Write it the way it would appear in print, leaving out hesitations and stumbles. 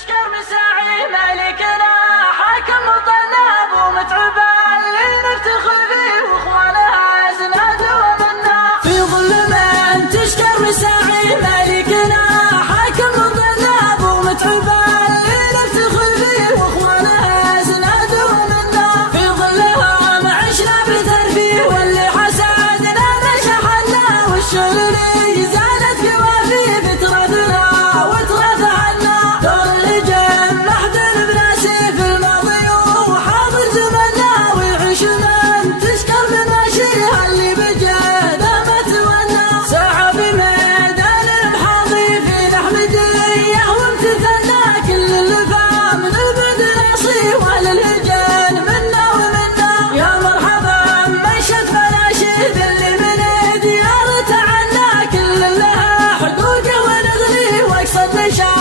تشكر مساعي ملكنا حاكم مطنب ومتعب اللي نفتخر فيه واخوانها زناد ومنا. في ظل من تشكر مساعي ملكنا حاكم مطنب ومتعب اللي نفتخر فيه واخوانها زناد ومنا. في ظلهم عشنا بترفيه واللي حسدنا نشحنا والشغل زادت قوافي بتراثنا وتراث عنا. دور الهجم محدن بناسي في الماضي وحاضر زمنا ويعيش من تشكر بماشيها اللي بجهده ما تولى. ساعة في ميدان المحاضي في الأحمدية وامتثلنا كل اللي فهم من البدراسي وللهجن منا ومنا. يا مرحبا منشد فناشد اللي من ديار تعنا كل لها حقوقه ونغني واقصد نشاط